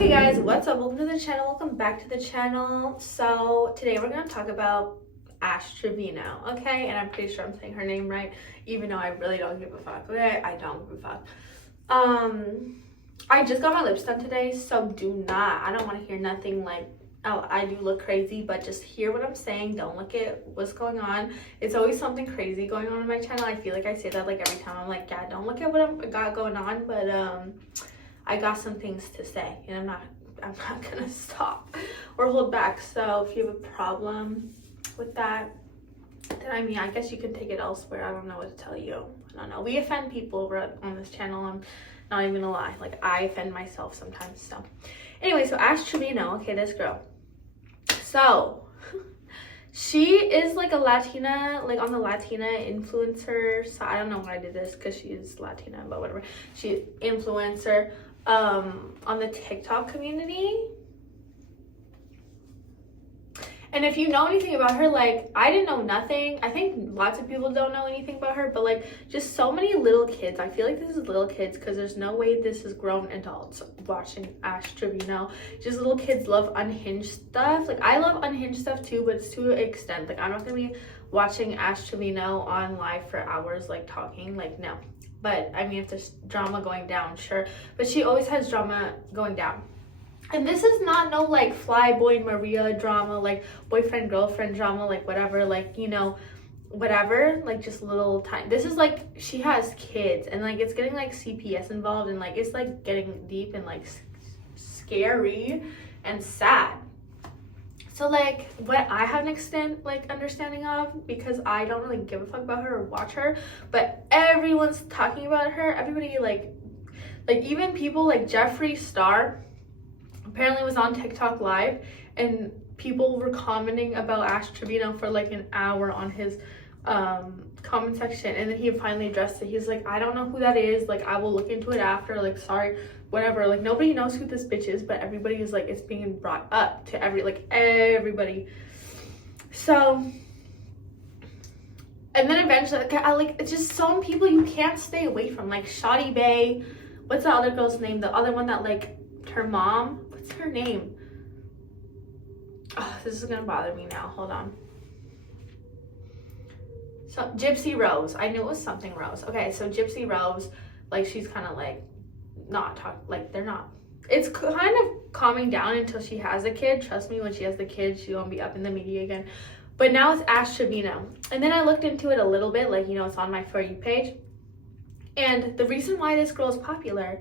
Okay guys, what's up? Welcome to the channel. Welcome back to the channel. So today we're going to talk about Ash Trevino, okay? And I'm pretty sure I'm saying her name right, even though I really don't give a fuck, okay? I don't give a fuck. I just got my lips done today, so I don't want to hear nothing like, oh, I do look crazy, but just hear what I'm saying. Don't look at what's going on. It's always something crazy going on in my channel. I feel like I say that like every time. I'm like, yeah, don't look at what I've got going on, but I got some things to say, and I'm not gonna stop or hold back. So if you have a problem with that, then I mean, I guess you can take it elsewhere. I don't know what to tell you. I don't know. We offend people over on this channel. I'm not even gonna lie. Like, I offend myself sometimes. So anyway, so Ash Trino, okay, this girl. So she is like a Latina, like on the Latina influencer side. I don't know why I did this because she is Latina, but whatever. She's influencer on the TikTok community. And if you know anything about her, like, I didn't know nothing. I think lots of people don't know anything about her, but like, just so many little kids. I feel like this is little kids because there's no way this is grown adults watching Ash Trino. Just little kids love unhinged stuff. Like, I love unhinged stuff too, but it's to an extent. Like, I'm not gonna be watching Ash Trino on live for hours, like talking, like, no. But I mean, if there's drama going down, sure. But she always has drama going down. And this is not no like Flyboy Maria drama, like boyfriend girlfriend drama, like whatever, like, you know, whatever, like just little time. This is like, she has kids, and like it's getting like CPS involved, and like it's like getting deep and like scary and sad. So like, what I have an extent like understanding of, because I don't really give a fuck about her or watch her, but everyone's talking about her. Everybody like even people like Jeffree Star apparently was on TikTok live, and people were commenting about Ash Trevino for like an hour on his comment section, and then he finally addressed it. He's like, I don't know who that is, like I will look into it after, like sorry, whatever. Like, nobody knows who this bitch is, but everybody is like, it's being brought up to everybody. So, and then eventually, like it's just some people you can't stay away from, like Shawty Bay. What's the other girl's name? The other one that like her mom, what's her name? Oh, this is gonna bother me now. Hold on. So Gypsy Rose. I knew it was something Rose. Okay, so Gypsy Rose, like she's kind of like not talk, like they're not. It's kind of calming down until she has a kid. Trust me, when she has the kid, she won't be up in the media again. But now it's Ash Trevino. And then I looked into it a little bit, like, you know, it's on my For You page. And the reason why this girl is popular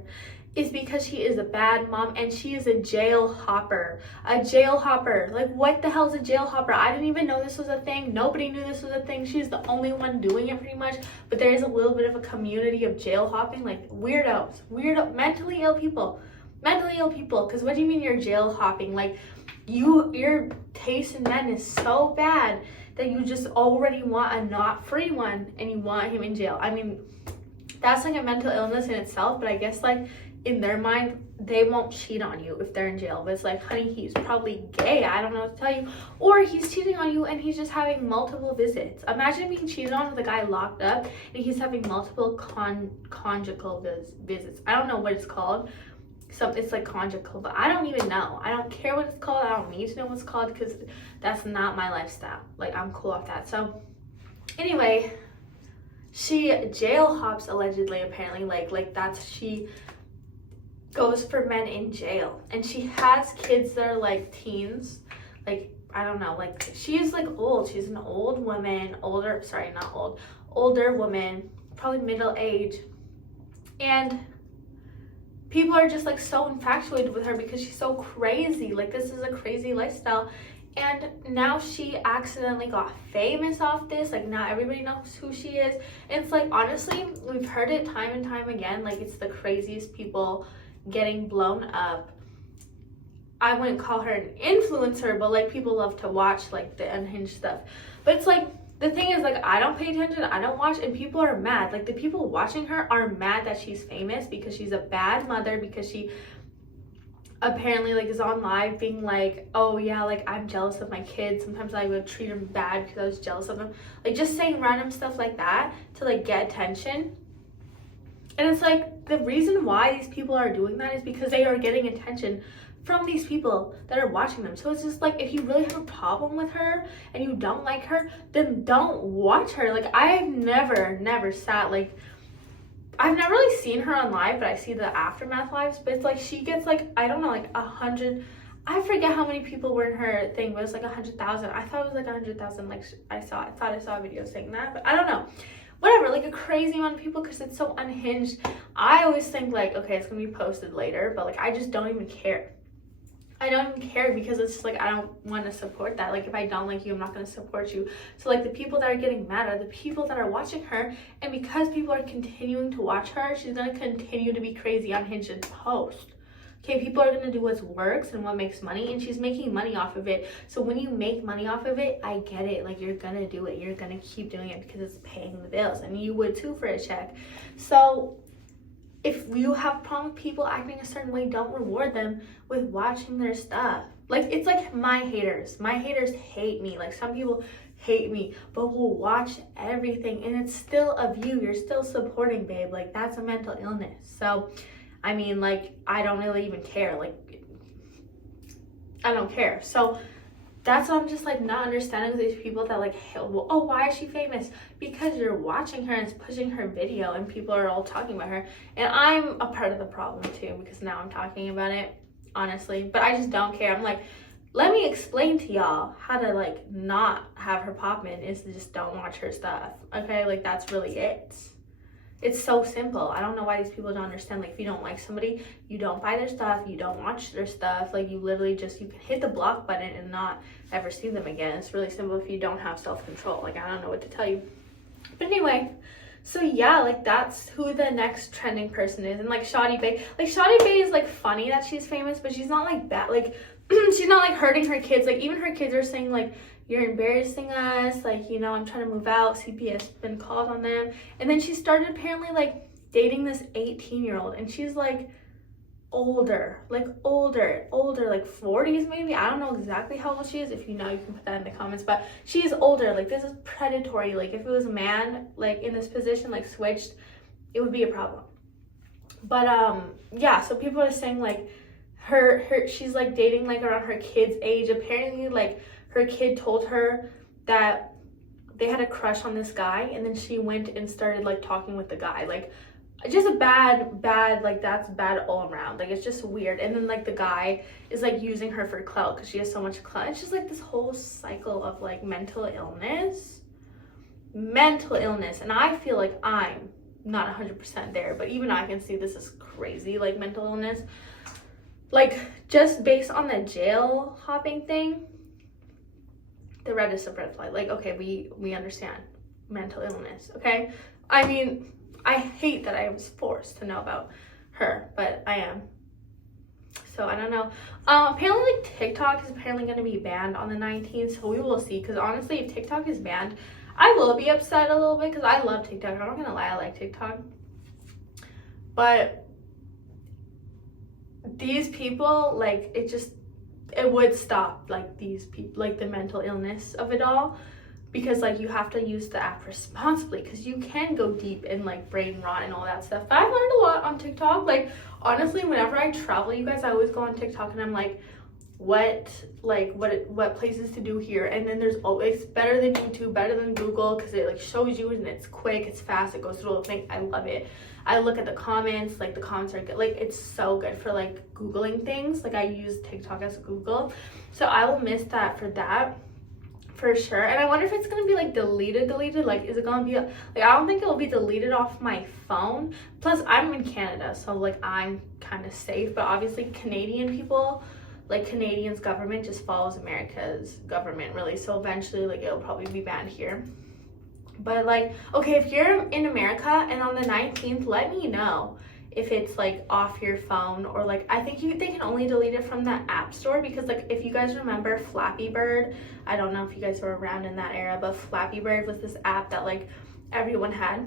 is because she is a bad mom, and she is a jail hopper. A jail hopper. Like, what the hell is a jail hopper? I didn't even know this was a thing. Nobody knew this was a thing. She's the only one doing it pretty much. But there is a little bit of a community of jail hopping, like weirdos, mentally ill people. Because what do you mean you're jail hopping? Like, your taste in men is so bad that you just already want a not free one, and you want him in jail. I mean, that's like a mental illness in itself, but I guess like in their mind, they won't cheat on you if they're in jail. But it's like, honey, he's probably gay. I don't know what to tell you. Or he's cheating on you and he's just having multiple visits. Imagine being cheated on with a guy locked up and he's having multiple conjugal visits. I don't know what it's called. It's like conjugal, but I don't even know. I don't care what it's called. I don't need to know what it's called because that's not my lifestyle. Like, I'm cool off that. So anyway, she jail hops allegedly, apparently. Like that's, she goes for men in jail, and she has kids that are like teens, like I don't know, like she's like old. She's an old woman, older woman, probably middle age, and people are just like so infatuated with her because she's so crazy. Like, this is a crazy lifestyle, and now she accidentally got famous off this. Like, now everybody knows who she is, and it's like, honestly, we've heard it time and time again, like it's the craziest people getting blown up. I wouldn't call her an influencer, but like people love to watch like the unhinged stuff. But it's like, the thing is, like, I don't pay attention, I don't watch, and people are mad. Like, the people watching her are mad that she's famous because she's a bad mother, because she apparently like is on live being like, oh yeah, like I'm jealous of my kids, sometimes I would treat them bad because I was jealous of them, like just saying random stuff like that to like get attention. And it's like, the reason why these people are doing that is because they are getting attention from these people that are watching them. So it's just like, if you really have a problem with her and you don't like her, then don't watch her. Like, I've never sat, like, I've never really seen her on live, but I see the aftermath lives. But it's like, she gets like, I don't know, like 100, I forget how many people were in her thing, but it was like 100,000. I thought it was like 100,000. Like, I thought I saw a video saying that, but I don't know. Whatever, like a crazy amount of people, because it's so unhinged. I always think like, okay, it's gonna be posted later, but like, I just don't even care. I don't even care, because it's just like, I don't want to support that. Like, if I don't like you, I'm not going to support you. So like, the people that are getting mad are the people that are watching her, and because people are continuing to watch her, she's going to continue to be crazy, unhinged, and post. Okay, people are going to do what works and what makes money, and she's making money off of it. So when you make money off of it, I get it. Like, you're going to do it. You're going to keep doing it because it's paying the bills, and you would too for a check. So if you have a problem with people acting a certain way, don't reward them with watching their stuff. Like, it's like my haters hate me. Like, some people hate me, but will watch everything, and it's still a view. You're still supporting, babe. Like, that's a mental illness. So I mean, like, I don't really even care. Like, I don't care. So that's what I'm just like not understanding with these people that like, oh, why is she famous? Because you're watching her and it's pushing her video, and people are all talking about her. And I'm a part of the problem too, because now I'm talking about it, honestly. But I just don't care. I'm like, let me explain to y'all how to like not have her pop in, is to just don't watch her stuff. Okay, like, that's really it. It's so simple. I don't know why these people don't understand. Like, if you don't like somebody, you don't buy their stuff, you don't watch their stuff. Like, you literally just, you can hit the block button and not ever see them again. It's really simple if you don't have self-control. Like, I don't know what to tell you. But anyway, so yeah, like, that's who the next trending person is. And like, Shoddy Bae. Like, Shoddy Bae is like funny that she's famous, but she's not like bad. Like, she's not like hurting her kids. Like, even her kids are saying like, you're embarrassing us, like, you know, I'm trying to move out, CPS been called on them. And then she started apparently like dating this 18-year-old, and she's like older, like 40s maybe. I don't know exactly how old she is. If you know, you can put that in the comments, but she's older. Like, this is predatory. Like, if it was a man like in this position, like switched, it would be a problem. But yeah, so people are saying like her she's like dating like around her kid's age. Apparently, like, her kid told her that they had a crush on this guy, and then she went and started like talking with the guy. Like, just a bad, like, that's bad all around. Like, it's just weird. And then like, the guy is like using her for clout because she has so much clout. It's just like this whole cycle of like mental illness. And I feel like I'm not 100% there, but even I can see this is crazy, like, mental illness. Like, just based on the jail hopping thing, the red is a red flag. Like, okay, we understand mental illness, okay? I mean, I hate that I was forced to know about her, but I am. So I don't know. Apparently like TikTok is apparently going to be banned on the 19th, so we will see. Because honestly, if TikTok is banned, I will be upset a little bit, because I love TikTok. I'm not gonna lie, I like TikTok. But these people, like, it would stop like these people, like the mental illness of it all, because like you have to use the app responsibly, because you can go deep in like brain rot and all that stuff. But I've learned a lot on TikTok. Like, honestly, whenever I travel, you guys, I always go on TikTok and I'm like, what places to do here. And then there's always better than YouTube, better than Google, because it like shows you and it's quick, it's fast, it goes through the whole thing. I love it. I look at the comments, like the comments are good. Like, it's so good for like Googling things. Like, I use TikTok as Google, so I will miss that for sure. And I wonder if it's gonna be like deleted. Like, is it gonna be like, I don't think it will be deleted off my phone. Plus, I'm in Canada, so like I'm kind of safe. But obviously, Canadian people, like Canadians government just follows America's government, really. So eventually, like, it'll probably be banned here. But like, okay, if you're in America and on the 19th, let me know if it's like off your phone, or like, I think they can only delete it from the app store, because like, if you guys remember Flappy Bird, I don't know if you guys were around in that era, but Flappy Bird was this app that like everyone had,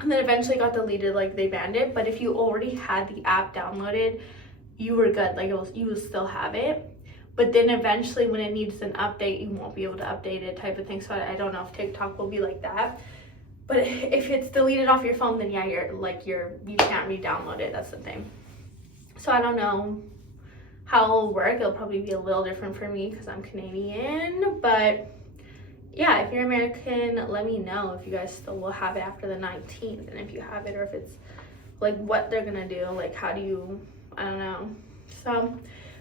and then eventually got deleted, like they banned it. But if you already had the app downloaded, you were good. Like, you will still have it. But then eventually, when it needs an update, you won't be able to update it, type of thing. So I don't know if TikTok will be like that. But if it's deleted off your phone, then yeah, you can't re-download it. That's the thing. So I don't know how it'll work. It'll probably be a little different for me because I'm Canadian. But yeah, if you're American, let me know if you guys still will have it after the 19th, and if you have it, or if it's like what they're gonna do. Like, how do you, I don't know. So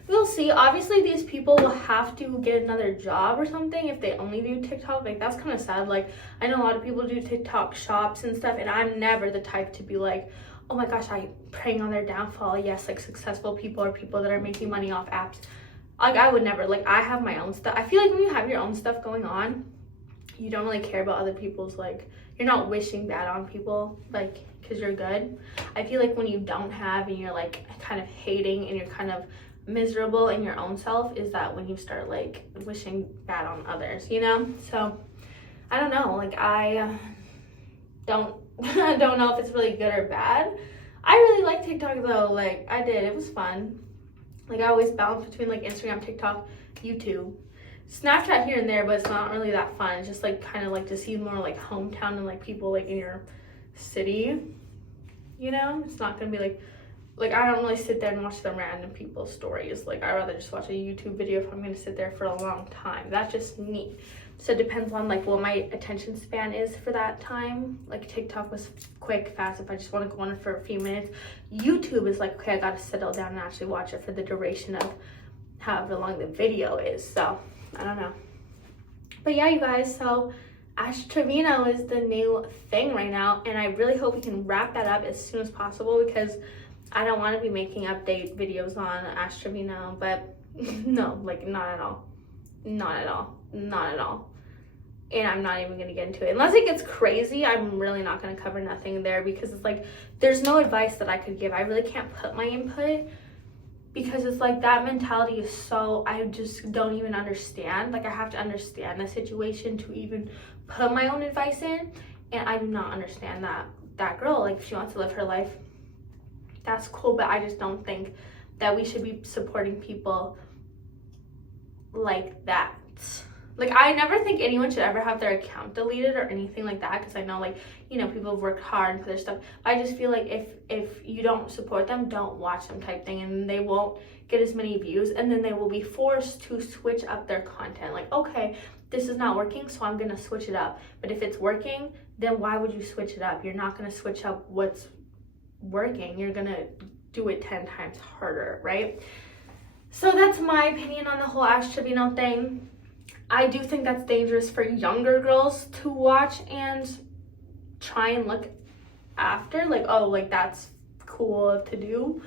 we'll see. Obviously, these people will have to get another job or something if they only do TikTok. Like, that's kind of sad. Like, I know a lot of people do TikTok shops and stuff, and I'm never the type to be like, oh my gosh, I'm preying on their downfall. Yes, like successful people or people that are making money off apps. Like, I would never. Like, I have my own stuff. I feel like when you have your own stuff going on, you don't really care about other people's, like, you're not wishing bad on people, like, because you're good. I feel like when you don't have and you're like kind of hating and you're kind of miserable in your own self, is that when you start like wishing bad on others, you know? So I don't know, like, I don't don't know if it's really good or bad. I really like TikTok though. Like, I did, it was fun. Like, I always balance between like Instagram, TikTok, YouTube, Snapchat here and there, but it's not really that fun. It's just like kind of like to see more like hometown and like people like in your city, you know? It's not gonna be like I don't really sit there and watch the random people's stories. Like, I'd rather just watch a YouTube video if I'm gonna sit there for a long time. That's just me. So it depends on like what my attention span is for that time. Like, TikTok was quick, fast, if I just want to go on it for a few minutes. YouTube is like, okay, I gotta settle down and actually watch it for the duration of however long the video is. So I don't know. But yeah, you guys, so Ash Trevino is the new thing right now, and I really hope we can wrap that up as soon as possible, because I don't want to be making update videos on Ash Trevino. But no, like, not at all. Not at all. Not at all. And I'm not even going to get into it. Unless it gets crazy, I'm really not going to cover nothing there, because it's like, there's no advice that I could give. I really can't put my input, because it's like that mentality is so, I just don't even understand. Like, I have to understand the situation to even put my own advice in, and I do not understand that girl. Like, if she wants to live her life, that's cool, but I just don't think that we should be supporting people like that. Like, I never think anyone should ever have their account deleted or anything like that, because I know, like, you know, people have worked hard and put their stuff. I just feel like if you don't support them, don't watch them type thing, and they won't get as many views, and then they will be forced to switch up their content. Like, okay, this is not working, so I'm gonna switch it up. But if it's working, then why would you switch it up? You're not gonna switch up what's working. You're gonna do it 10 times harder, right? So that's my opinion on the whole Ash Trevino thing. I do think that's dangerous for younger girls to watch and try and look after. Like, oh, like, that's cool to do.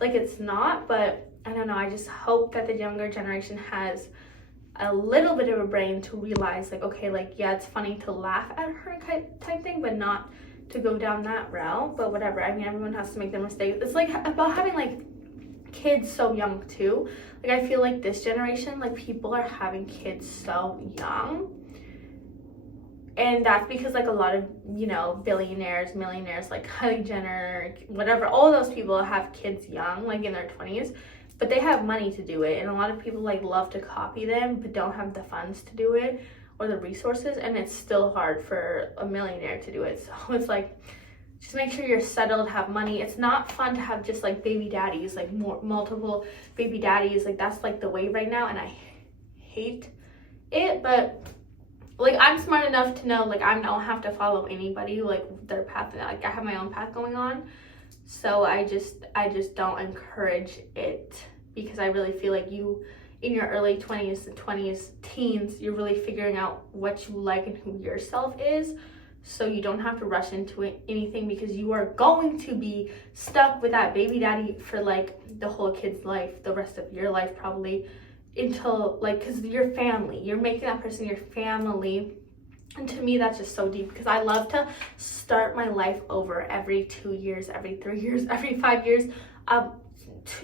Like, it's not, but I don't know. I just hope that the younger generation has a little bit of a brain to realize, like, okay, like, yeah, it's funny to laugh at her type thing, but not to go down that route. But whatever. I mean, everyone has to make their mistakes. It's like about having like kids so young too. Like, I feel like this generation, like, people are having kids so young, and that's because like a lot of, you know, billionaires, millionaires, like Kylie Jenner, whatever, all those people have kids young, like in their 20s, but they have money to do it. And a lot of people like love to copy them but don't have the funds to do it or the resources, and it's still hard for a millionaire to do it. So it's like, just make sure you're settled, have money. It's not fun to have just like baby daddies, like multiple baby daddies. Like, that's like the wave right now, and I hate it. But like, I'm smart enough to know, like, I don't have to follow anybody, like, their path. Like, I have my own path going on. So I just don't encourage it, because I really feel like you, in your early 20s, teens, you're really figuring out what you like and who yourself is. So you don't have to rush into anything, because you are going to be stuck with that baby daddy for like the whole kid's life, the rest of your life probably, until like, because your family, you're making that person your family. And to me, that's just so deep, because I love to start my life over every 2 years, every 3 years, every 5 years,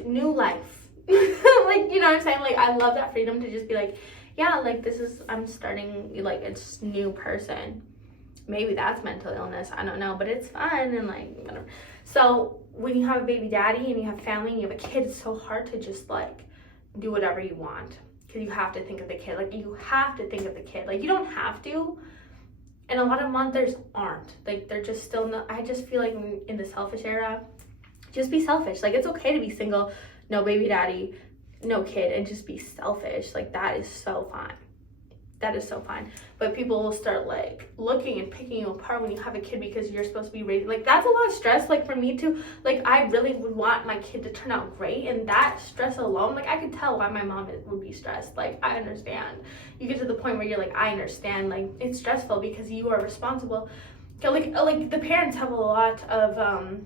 new life. Like, you know what I'm saying? Like, I love that freedom to just be like, yeah, like, I'm starting like it's new person. Maybe that's mental illness, I don't know, but it's fun and like whatever. So when you have a baby daddy and you have family and you have a kid, it's so hard to just like do whatever you want, because you have to think of the kid. Like, you have to think of the kid. Like, you don't have to, And a lot of mothers aren't. Like, they're just still not, I just feel like in the selfish era, just be selfish. Like, it's okay to be single, no baby daddy, no kid, and just be selfish. Like, that is so fine. That is so fine. But people will start like looking and picking you apart when you have a kid because you're supposed to be raising. Like, that's a lot of stress. Like, for me too, like, I really would want my kid to turn out great, and that stress alone, like, I could tell why my mom would be stressed. Like, I understand. You get to the point where you're like, I understand. Like, it's stressful because you are responsible. Like the parents have a lot of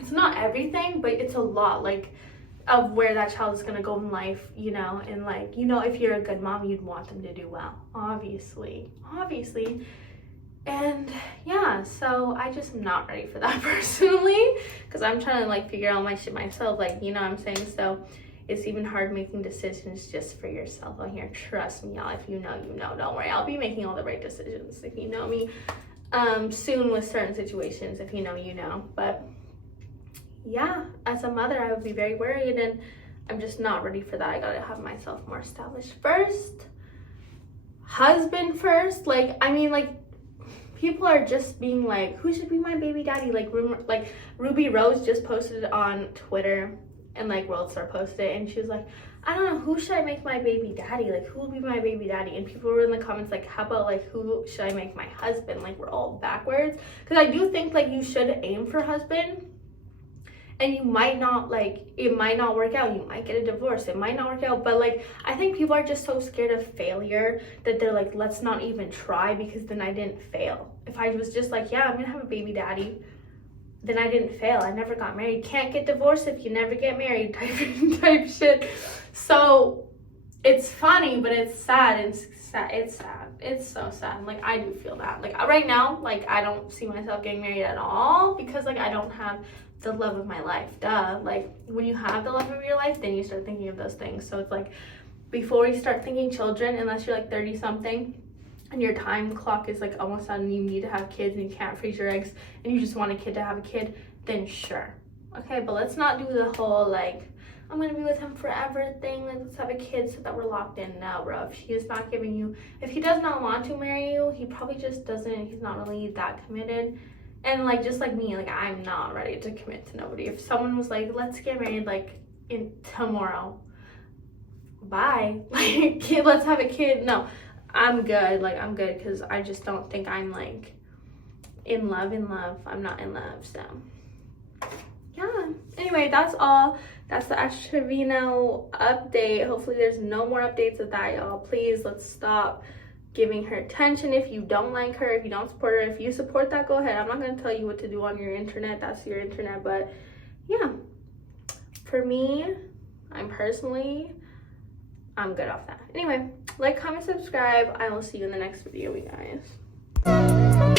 it's not everything, but it's a lot, like, of where that child is going to go in life, you know, and like, you know, if you're a good mom, you'd want them to do well, obviously. And yeah, so I just am not ready for that personally, because I'm trying to like figure out my shit myself, like, you know what I'm saying? So it's even hard making decisions just for yourself on here. Trust me, y'all, if you know, you know. Don't worry, I'll be making all the right decisions if you know me soon with certain situations. If you know, you know. But yeah, as a mother, I would be very worried, and I'm just not ready for that. I gotta have myself more established first, husband first. Like, I mean, like, people are just being like, who should be my baby daddy? Like, Ruby Rose just posted on Twitter, and like World Star posted it, and she was like, I don't know, who should I make my baby daddy? Like, who will be my baby daddy? And people were in the comments like, how about like, who should I make my husband? Like, we're all backwards, because I do think like you should aim for husband. And you might not, like, it might not work out. You might get a divorce. It might not work out. But, like, I think people are just so scared of failure that they're like, let's not even try, because then I didn't fail. If I was just like, yeah, I'm going to have a baby daddy, then I didn't fail. I never got married. Can't get divorced if you never get married type shit. So it's funny, but it's sad. It's sad. It's so sad. Like, I do feel that. Like, right now, like, I don't see myself getting married at all, because, like, I don't have the love of my life. Duh. Like, when you have the love of your life, then you start thinking of those things. So it's like, before you start thinking children, unless you're like 30 something and your time clock is like almost done and you need to have kids and you can't freeze your eggs and you just want a kid to have a kid, then sure. Okay, but let's not do the whole like, I'm gonna be with him forever thing. Like, let's have a kid so that we're locked in. No, bro. If he is not giving you, if he does not want to marry you, he probably just doesn't, he's not really that committed. And like, just like me, like, I'm not ready to commit to nobody. If someone was like, let's get married like in tomorrow, bye. Like, let's have a kid. No, I'm good. Like, I'm good, because I just don't think I'm like in love. I'm not in love. So yeah, anyway, that's all. That's the Ash Trevino update. Hopefully there's no more updates of that, y'all. Please, let's stop giving her attention. If you don't like her, if you don't support her, if you support that, go ahead. I'm not going to tell you what to do on your internet. That's your internet. But yeah, for me, I'm good off that. Anyway, like, comment, subscribe. I will see you in the next video, you guys.